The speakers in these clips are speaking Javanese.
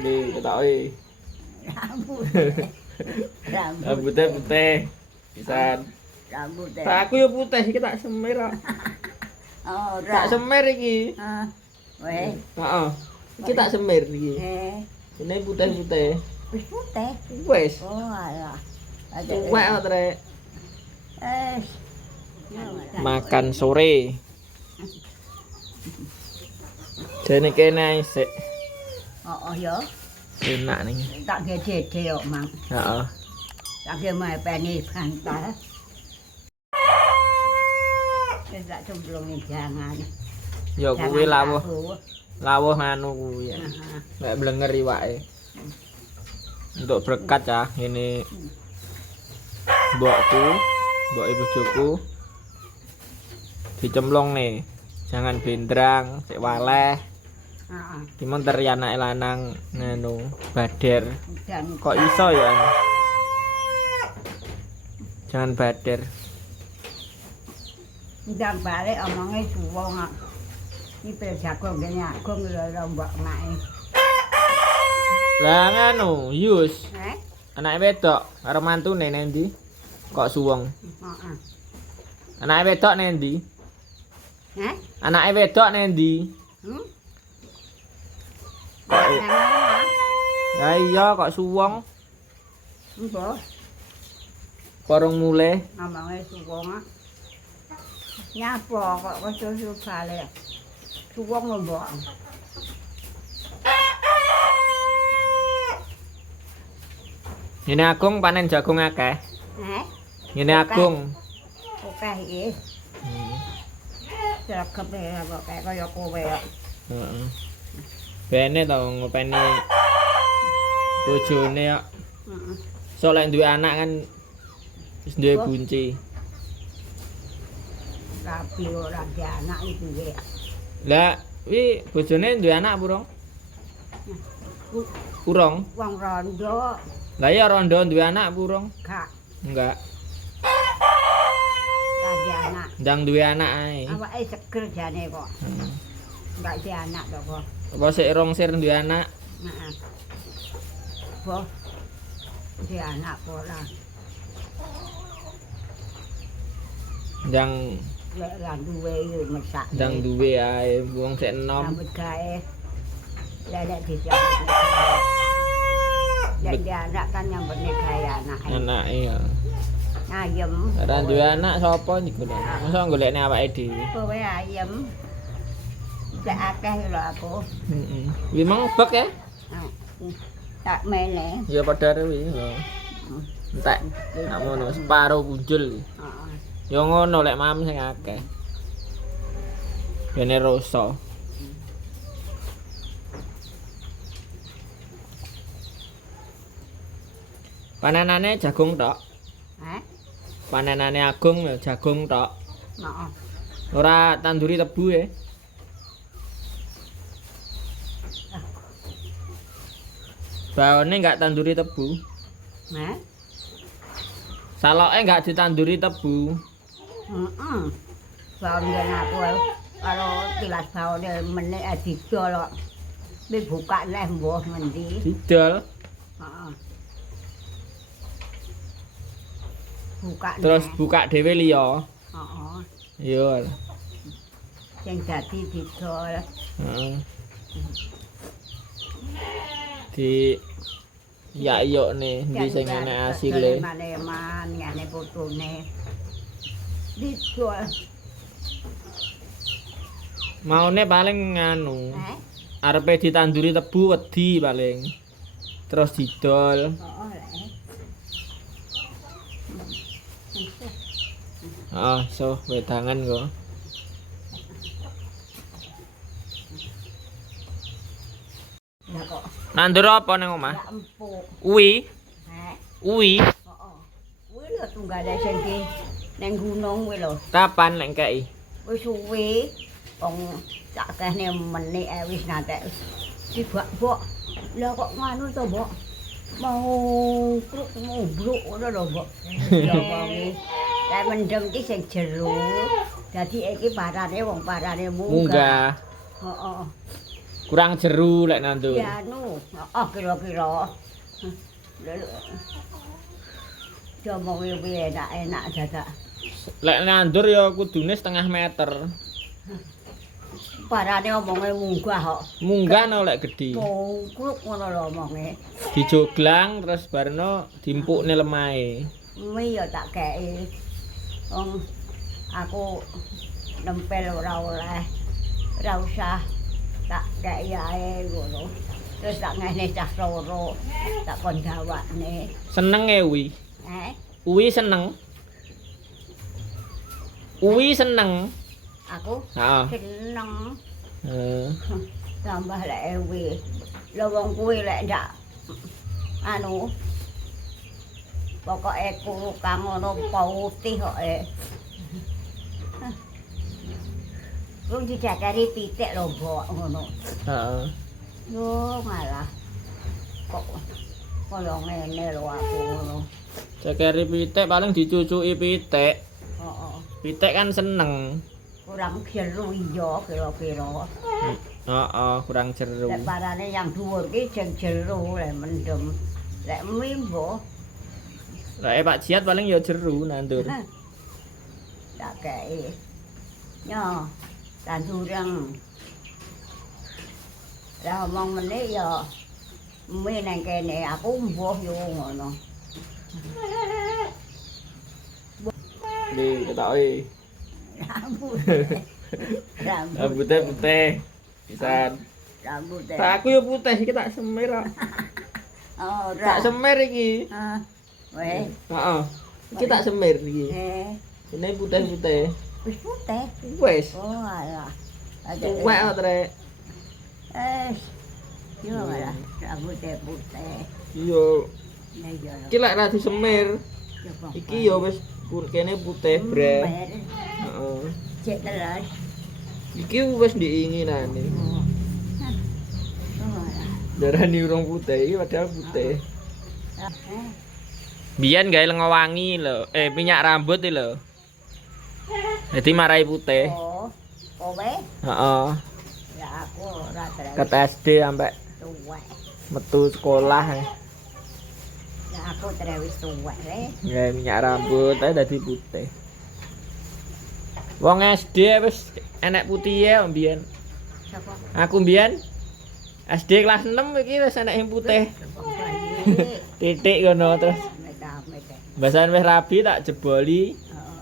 Di ketoke. Rambutnya putih. Pisan. Rambutnya. Tak aku ya putih iki tak semir kok. Oh, Tak semir iki. Weh. Heeh. Iki tak semir iki. Ini putih-putih. Wis putih. Wis. Oh, alah. Tuwek kok, Trek. Eh. Makan sore. Jane kene sik. Oh, ya. Enak nih. Tak gede kok, Mang. Heeh. Tak ge mepeni bantal. Wis tak cemplungi jangan. Ya kuwi lawuh. Lawuh nganu kuwi ya. Nek blenger iwake. Untuk berkat ya, ini mbokku, mbok ibu bojoku dicemplung nih. Jangan bendrang, sik waleh. Heeh. Dimonter anake lanang nganu bader. Dan Kok iso ya? Jangan bader. ndang balik omonge suwung kok. Iki pel jago ngene agung lho mbok anake. Lah nganu, Yus. Heh? Anake wedok karo mantune nang ndi? Kok suwung. Heeh. Anake wedok nang ndi? Heh? Anake wedok nang ndi? Kok lah iya kok suwung. Mbok Korong mulih. omonge suwung kok. Nyapa kok kesusu balik. Suwung lho mbok. Ngene Agung panen jagung akeh. Heh? Ngene Agung. Oke iki. Sregep ya kok kaya kowe kok. Heeh. Bene to ngopeni bojone kok. Heeh. So lek duwe anak kan wis duwe bunci. Tapi ora di anak iki ya. Lah, wi bojone duwe anak burung? Burung? Wong rondo Lah iya rondo duwe anak burung? gak Enggak. ora di anak. Ndang duwe anak ae. Awake seger jane kok. Enggak di anak to kok. Apa sik rong sir duwe anak? Heeh. Boh. Di anak ora. Ndang Lek ra duwe yo mesak. ndang duwe ae wong sik enom. Rambut gawe. Lek bisa. Lek di anak kan yang bener gawe anak. Anake ya. Ayem. Ora duwe anak sapa digolek? Masa golekne awake dhewe. Kowe ayem. Cek akeh lho aku. Heeh. Wi mang bek ya? Tak mene. Ya padha kuwi lho. Entek. Nak ngono separo punjul. Heeh. Ya ngono lek mam sing akeh. Bene rasa. Panenane jagung tok. Heh? Panenane Agung ya jagung tok. Heeh. Ora tanduri tebu ya. Baone enggak tanduri tebu. Heh? Saloke enggak ditanduri tebu. Heeh. Baone aku karo tilas baone meneh didol kok. Wis buka neh mbuh ngendi. Didol. Heeh. Buka Terus neh. buka dhewe liya. Heeh. Iya. Sing dadi didol. Heeh. Di ya yo nih ndi sing enek asile. Mane-man ngene fotone. Didol. Maune paling nganu. Heh? Arepe ditanduri tebu wedi paling. Terus didol. Heeh lek. Heeh, so wedangan kok. Lah kok Nandur apa ning omah? gak empuk. Uwi, Heh. uwi. Heeh. Kuwi lho tunggale sing ki ning gunung kuwi lho. Kapan lek kei? Wis suwe wong sak kene menit wis ngantek. Dibak-bok. Lah kok nganu to, Mbok? Mau kruk mumbruk ngono lho, Mbok. Ya wonge. Lah mendem ki sing jero. Dadi iki parane wong parane munggah. Munggah. Heeh. Kurang jeru lek nandur. Ya anu, oh kira-kira. Coba piye enak dadak. Lek nandur ya kudune setengah meter. Parane omonge munggah kok. Munggah no lek gedhi. Kruk ngono lho omonge. Dijoglang terus barno dimpukne lemahe. Mi ya tak kei. Wong aku nempel ora oleh. Ora usah tak kei ae ngono. Terus tak ngene cah loro. Tak kon gawakne. Seneng e Uwi. Uwi seneng. Uwi seneng. Aku Heeh. seneng. Tambah lek ewe. Lha wong kuwi lek ndak anu pokoke kuru kang ngono putih kok Wong dijagari pitik lho, Mbok, ngono. Heeh. Yo malah kok kaya ngene lho aku ngono. Cekeri pitik paling dicucuki pitik. Heeh. Pitik kan seneng. Kurang jeru iya kira-kira. Heeh, kurang jeru. Lek parane yang dhuwur ki sing jeru lek mendem. Lek mimbo Lek Pak Jiat paling ya jeru nandur. tak kei. Yo, tandurang. Lah omong meneh ya mi nang kene aku mbuh yo ngono. Di ketahui. Rambutnya putih. Pisan. Rambutnya. Tak aku ya putih iki tak semir kok. Oh, Tak semir iki. Weh. Heeh. Iki tak semir iki. Ini putih-putih. Wis putih. Wis. Oh, alah. Tuwek kok trek. Yo malah rambutnya putih. Iya. Nah, yo. Iki lek ra disemir. Iki ya wis kene putih bre. Heeh. Cek terus. Iki wis diinginane. Darani urung putih iki padahal putih. Biyen gawe lenga wangi lho, minyak rambut iki lho. Dadi marai putih. Oh, kowe? Heeh. Ya aku ora terus. Ket SD sampai Tuwek. metu sekolah. Ya aku terus tuwek Gawe minyak rambut ae dadi putih. Wong SD wis enek putihe mbiyen. Sapa? Aku mbiyen SD kelas 6 iki wis enek sing putih. Titik ngono terus bahasan wis rabi tak jeboli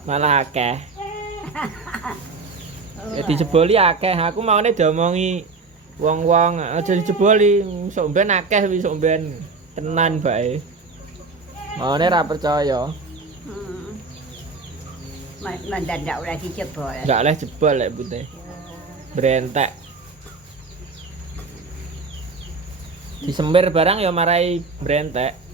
malah akeh. Ya dijeboli akeh. Aku maune diomongi wong-wong aja dijeboli, sok ben akeh wis sok ben tenan bae. Maune ra percaya. Mandan ndak oleh dijebol. Enggak oleh jebol lek putih. Brentek. Disemir barang ya marai brentek.